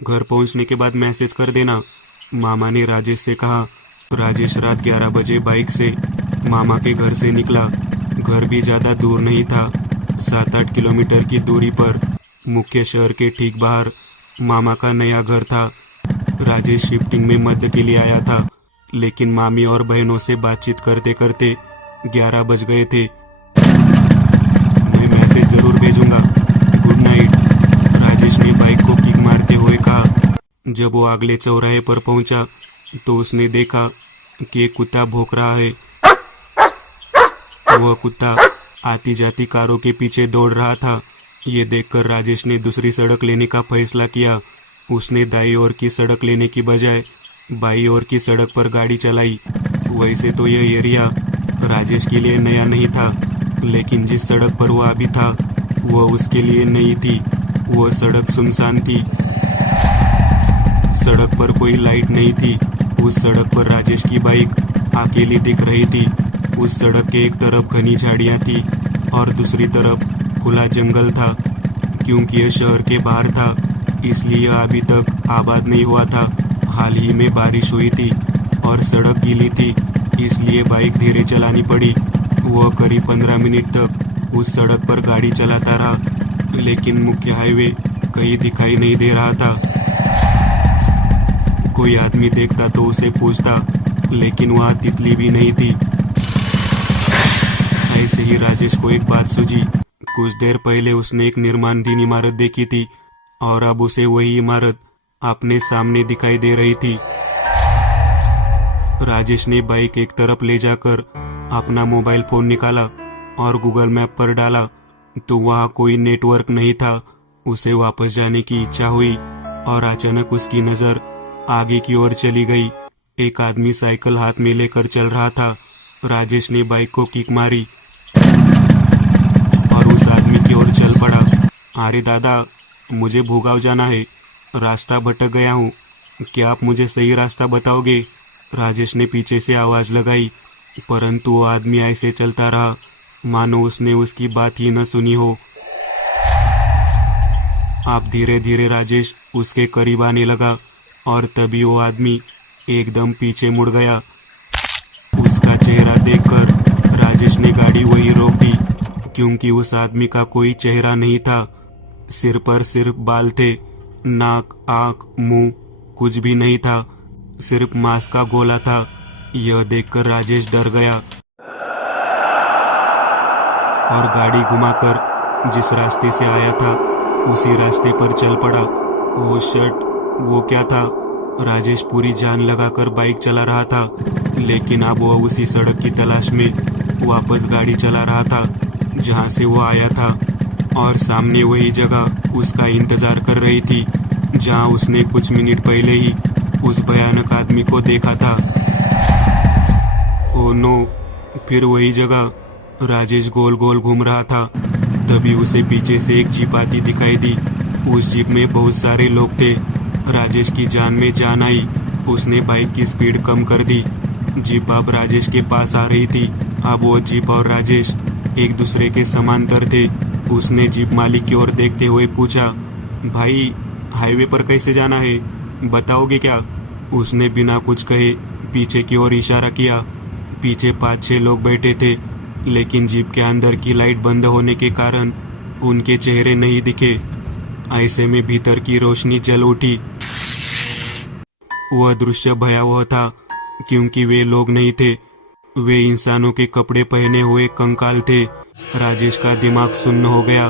घर पहुंचने के बाद मैसेज कर देना। मामा ने राजेश से कहा। राजेश रात 11 बजे बाइक से मामा के घर से निकला। घर भी ज़्यादा दूर नहीं था, 7-8 किलोमीटर की दूरी पर मुख्य शहर के ठीक बाहर मामा का नया घर था। राजेश शिफ्टिंग में मदद के लिए आया था, लेकिन मामी और बहनों से बातचीत करते करते 11 बज गए थे। मैं मैसेज जरूर भेजूंगा, गुड नाइट, राजेश ने बाइक को किक मारते हुए कहा। जब वो अगले चौराहे पर पहुंचा तो उसने देखा कि एक कुत्ता भौंक रहा है। वह कुत्ता आती जाती कारों के पीछे दौड़ रहा था। ये देखकर राजेश ने दूसरी सड़क लेने का फैसला किया। उसने दाईं ओर की सड़क लेने की बजाय बाईं ओर की सड़क पर गाड़ी चलाई। वैसे तो यह एरिया राजेश के लिए नया नहीं था, लेकिन जिस सड़क पर वह अभी था वह उसके लिए नई थी। वह सड़क सुनसान थी, सड़क पर कोई लाइट नहीं थी। उस सड़क पर राजेश की बाइक अकेली दिख रही थी। उस सड़क के एक तरफ घनी झाड़ियां थी और दूसरी तरफ खुला जंगल था। क्योंकि यह शहर के बाहर था, इसलिए यह अभी तक आबाद नहीं हुआ था। हाल ही में बारिश हुई थी और सड़क गीली थी, इसलिए बाइक धीरे चलानी पड़ी। वह करीब 15 मिनट तक उस सड़क पर गाड़ी चलाता रहा, लेकिन मुख्य हाईवे कहीं दिखाई नहीं दे रहा था। कोई आदमी देखता तो उसे पूछता, लेकिन वहाँ तितली भी नहीं थी। ऐसे ही राजेश को एक बात सूझी। कुछ देर पहले उसने एक निर्माणाधीन इमारत देखी थी और अब उसे वही इमारत अपने सामने दिखाई दे रही थी। राजेश ने बाइक एक तरफ ले जाकर अपना मोबाइल फोन निकाला और गूगल मैप पर डाला तो वहाँ कोई नेटवर्क नहीं था। उसे वापस जाने की इच्छा हुई और अचानक उसकी नजर आगे की ओर चली गई। एक आदमी साइकिल हाथ में लेकर चल रहा था। राजेश ने बाइक को किक मारी और उस आदमी की ओर चल पड़ा। अरे दादा, मुझे भोगाव जाना है, रास्ता भटक गया हूँ, क्या आप मुझे सही रास्ता बताओगे? राजेश ने पीछे से आवाज लगाई, परंतु वो आदमी ऐसे चलता रहा मानो उसने उसकी बात ही न सुनी हो। अब धीरे धीरे राजेश उसके करीब आने लगा और तभी वो आदमी एकदम पीछे मुड़ गया। उसका चेहरा देखकर राजेश ने गाड़ी वहीं रोक दी, क्योंकि उस आदमी का कोई चेहरा नहीं था। सिर पर सिर्फ बाल थे, नाक, आंख, मुंह कुछ भी नहीं था, सिर्फ मांस का गोला था। यह देखकर राजेश डर गया और गाड़ी घुमाकर जिस रास्ते से आया था उसी रास्ते पर चल पड़ा। वो शर्ट, वो क्या था? राजेश पूरी जान लगाकर बाइक चला रहा था, लेकिन अब वो उसी सड़क की तलाश में वापस गाड़ी चला रहा था जहां से वो आया था, और सामने वही जगह उसका इंतजार कर रही थी जहां उसने कुछ मिनट पहले ही उस भयानक आदमी को देखा था। ओह नो, फिर वही जगह। राजेश गोल गोल घूम रहा था, तभी उसे पीछे से एक जीप आती दिखाई दी। उस जीप में बहुत सारे लोग थे। राजेश की जान में जान आई। उसने बाइक की स्पीड कम कर दी। जीप अब राजेश के पास आ रही थी। अब वो जीप और राजेश एक दूसरे के समांतर थे। उसने जीप मालिक की ओर देखते हुए पूछा, भाई हाईवे पर कैसे जाना है, बताओगे क्या? उसने बिना कुछ कहे पीछे की ओर इशारा किया। पीछे 5-6 लोग बैठे थे, लेकिन जीप के अंदर की लाइट बंद होने के कारण उनके चेहरे नहीं दिखे। ऐसे में भीतर की रोशनी जल उठी। वह दृश्य भयावह था, क्योंकि वे लोग नहीं थे, वे इंसानों के कपड़े पहने हुए कंकाल थे। राजेश का दिमाग सुन्न हो गया।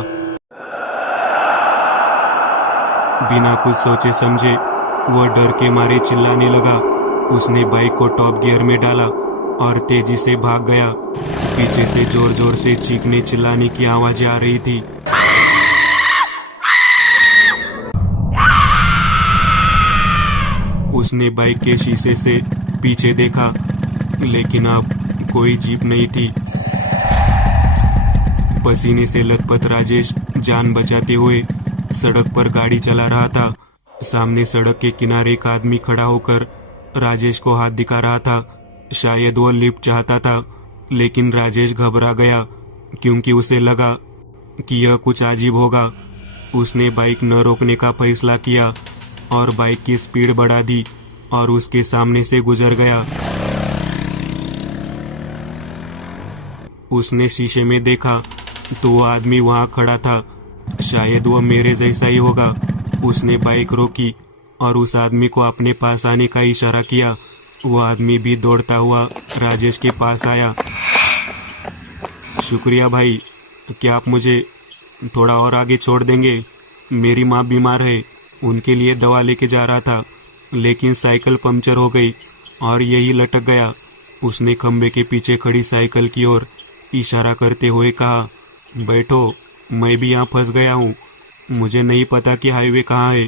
बिना कुछ सोचे समझे वह डर के मारे चिल्लाने लगा। उसने बाइक को टॉप गियर में डाला और तेजी से भाग गया। पीछे से जोर जोर से चीखने चिल्लाने की आवाजें आ रही थी। उसने बाइक के शीशे से पीछे देखा, लेकिन अब कोई जीप नहीं थी। पसीने से लथपथ राजेश जान बचाते हुए सड़क पर गाड़ी चला रहा था। सामने सड़क के किनारे एक आदमी खड़ा होकर राजेश को हाथ दिखा रहा था। शायद वो लिफ्ट चाहता था, लेकिन राजेश घबरा गया, क्योंकि उसे लगा कि यह कुछ अजीब होगा। उसने बाइक न रोकने का फैसला किया और बाइक की स्पीड बढ़ा दी और उसके सामने से गुजर गया। उसने शीशे में देखा तो वो आदमी वहां खड़ा था। शायद वो मेरे जैसा ही होगा। उसने बाइक रोकी और उस आदमी को अपने पास आने का इशारा किया। वो आदमी भी दौड़ता हुआ राजेश के पास आया। शुक्रिया भाई, क्या आप मुझे थोड़ा और आगे छोड़ देंगे? मेरी माँ बीमार है, उनके लिए दवा लेके जा रहा था, लेकिन साइकिल पंक्चर हो गई और यही लटक गया। उसने खंबे के पीछे खड़ी साइकिल की ओर इशारा करते हुए कहा, बैठो, मैं भी यहाँ फंस गया हूँ। मुझे नहीं पता कि हाईवे कहाँ है।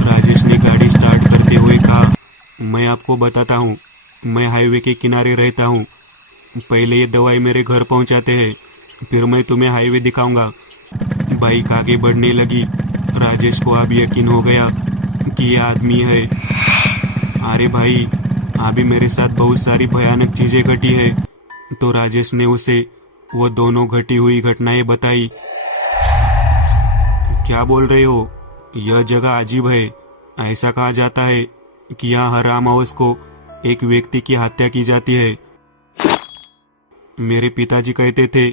राजेश ने गाड़ी स्टार्ट करते हुए कहा, मैं आपको बताता हूँ, मैं हाईवे के किनारे रहता हूँ। पहले ये दवाई मेरे घर पहुँचाते हैं, फिर मैं तुम्हें हाईवे दिखाऊंगा। बाइक आगे बढ़ने लगी। राजेश को अब यकीन हो गया कि ये आदमी है। अरे भाई, अभी मेरे साथ बहुत सारी भयानक चीजें घटी है। तो राजेश ने उसे वो दोनों घटी हुई घटनाएं बताई। क्या बोल रहे हो? यह जगह अजीब है। ऐसा कहा जाता है कि यहाँ हर अमावस को एक व्यक्ति की हत्या की जाती है। मेरे पिताजी कहते थे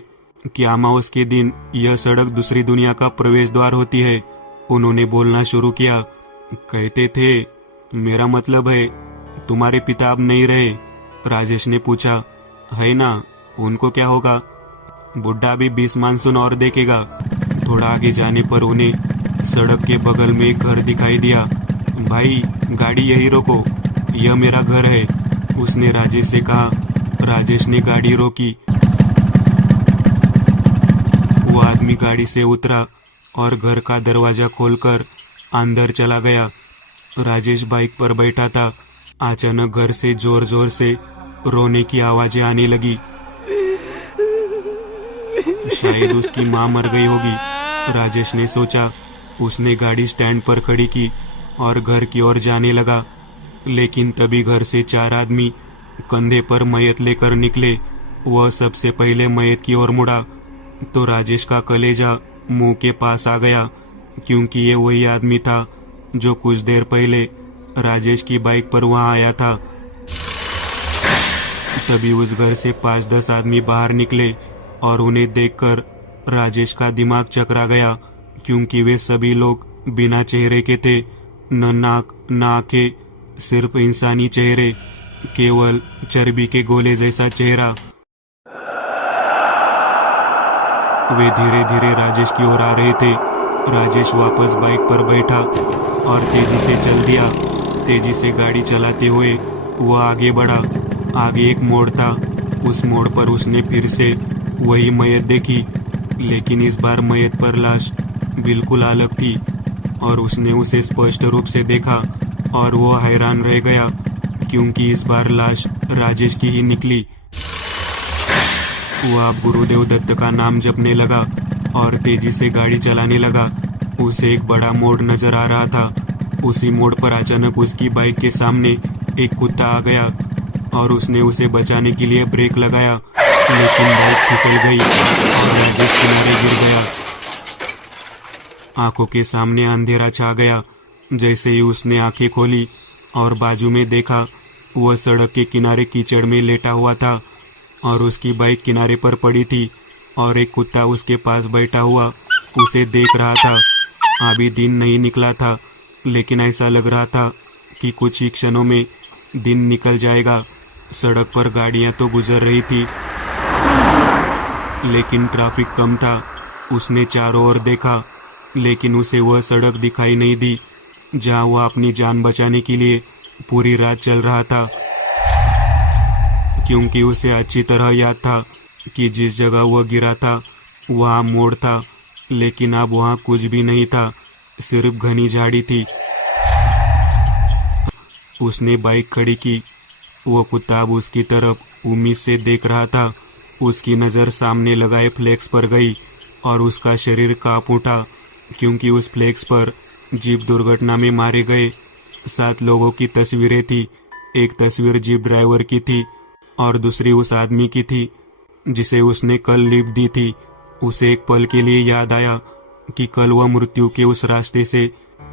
कि अमावस के दिन यह सड़क दूसरी दुनिया का प्रवेश द्वार होती है। उन्होंने बोलना शुरू किया। कहते थे, मेरा मतलब है तुम्हारे पिता अब नहीं रहे। राजेश ने पूछा, है ना, उनको क्या होगा? बुड्ढा भी 20 मानसून और देखेगा। थोड़ा आगे जाने पर उन्हें सड़क के बगल में एक घर दिखाई दिया। भाई, गाड़ी यही रोको, यह मेरा घर है, उसने राजेश से कहा। राजेश ने गाड़ी रोकी। वो आदमी गाड़ी से उतरा और घर का दरवाजा खोलकर अंदर चला गया। राजेश बाइक पर बैठा था। अचानक घर से जोर जोर से रोने की आवाजें आने लगी। शायद उसकी माँ मर गई होगी, राजेश ने सोचा। उसने गाड़ी स्टैंड पर खड़ी की और घर की ओर जाने लगा। लेकिन तभी घर से 4 आदमी कंधे पर मैयत लेकर निकले। वह सबसे पहले मैयत की ओर मुड़ा तो राजेश का कलेजा मुंह के पास आ गया, क्योंकि ये वही आदमी था जो कुछ देर पहले राजेश की बाइक पर वहां आया था। तभी उस घर से 5-10 आदमी बाहर निकले और उन्हें देखकर राजेश का दिमाग चकरा गया, क्योंकि वे सभी लोग बिना चेहरे के थे। न नाक न आंखें, सिर्फ इंसानी चेहरे, केवल चर्बी के गोले जैसा चेहरा। वे धीरे धीरे राजेश की ओर आ रहे थे। राजेश वापस बाइक पर बैठा और तेजी से चल दिया। तेजी से गाड़ी चलाते हुए वह आगे बढ़ा। आगे एक मोड़ था। उस मोड़ पर उसने फिर से वही मैयत देखी, लेकिन इस बार मैयत पर लाश बिल्कुल अलग थी और उसने उसे स्पष्ट रूप से देखा और वो हैरान रह गया, क्योंकि इस बार लाश राजेश की ही निकली। वह अब गुरुदेव दत्त का नाम जपने लगा और तेजी से गाड़ी चलाने लगा। उसे एक बड़ा मोड़ नजर आ रहा था। उसी मोड़ पर अचानक उसकी बाइक के सामने एक कुत्ता आ गया और उसने उसे बचाने के लिए ब्रेक लगाया, लेकिन बाइक फिसल गई और राजेश किनारे गिर गया। आंखों के सामने अंधेरा छा गया। जैसे ही उसने आंखें खोली और बाजू में देखा, वह सड़क के किनारे कीचड़ में लेटा हुआ था और उसकी बाइक किनारे पर पड़ी थी और एक कुत्ता उसके पास बैठा हुआ उसे देख रहा था। अभी दिन नहीं निकला था, लेकिन ऐसा लग रहा था कि कुछ ही क्षणों में दिन निकल जाएगा। सड़क पर गाड़ियां तो गुजर रही थी, लेकिन ट्रैफिक कम था। उसने चारों ओर देखा, लेकिन उसे वह सड़क दिखाई नहीं दी जहां वह अपनी जान बचाने के लिए पूरी रात चल रहा था, क्योंकि उसे अच्छी तरह याद था कि जिस जगह वह गिरा था वहां मोड़ था, लेकिन अब वहां कुछ भी नहीं था, सिर्फ घनी झाड़ी थी। उसने बाइक खड़ी की। वो कुत्ता अब उसकी तरफ उम्मीद से देख रहा था। उसकी नज़र सामने लगाए फ्लेक्स पर गई और उसका शरीर कांप उठा, क्योंकि उस फ्लेक्स पर जीप दुर्घटना में मारे गए 7 लोगों की तस्वीरें थी। एक तस्वीर जीप ड्राइवर की थी और दूसरी उस आदमी की थी जिसे उसने कल लिफ्ट दी थी। उसे एक पल के लिए याद आया कि कल वह मृत्यु के उस रास्ते से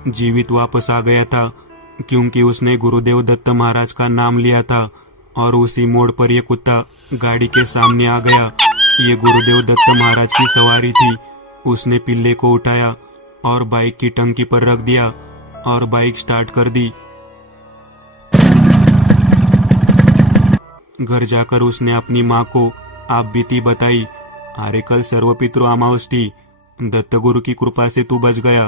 जीवित वापस आ गया था, क्योंकि उसने गुरुदेव दत्त महाराज का नाम लिया था। और उसी मोड़ पर यह कुत्ता गाड़ी के सामने आ गया। ये गुरुदेव दत्त महाराज की सवारी थी। उसने पिल्ले को उठाया और बाइक की टंकी पर रख दिया और बाइक स्टार्ट कर दी। घर जाकर उसने अपनी माँ को आप बीती बताई। अरे कल सर्वपितृ अमावस थी, दत्तगुरु की कृपा से तू बच गया।